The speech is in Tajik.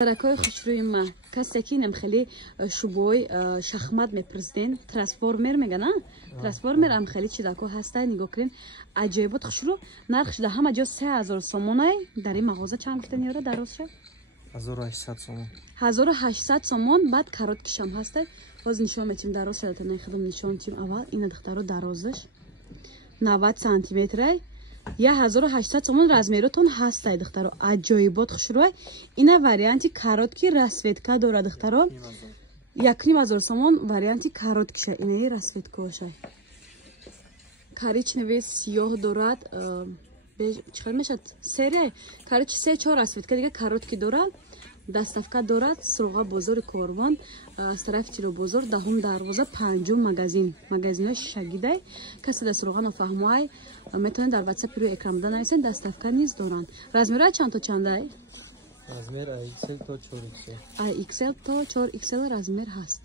Таракой хушруи ма касе ки намхали шубой шахмат мепрзден трансформер мегана трансформер ам хали чидако ҳастай нигоҳ кирин аҷоибот хушру нархш да ҳама ҷо 3000 сомонай дар ин мағоза чанд гуфтани ёра дарозша 1800 сомон 1800 сомон баъд короткишам ҳастай боз нишон метим дароз шада танай худум нишон тим аввал ина духтаро дарозаш 90 сантиметрай 1800 сомон размеротон ҳастай духтаро аҷоибот хушруай ина варианти короткий расветка дора духтаро 1500 сомон варианти короткиша инаи расветкошай коричневый сиёҳ дорад чиқар мешад серия короче 3-4 расветка дига короткий дорад доставка дорад суруға бозори корвон с тарафи тиро бозор даҳум дарвоза панҷум магазинҳои шишагидай касе да суруға нафаҳмоай метавонед дар ватсапи рӯи экран буда нависед доставка низ доранд размерҳои чанд то чандай размер XL то 4XL XL то 4XL размер ҳаст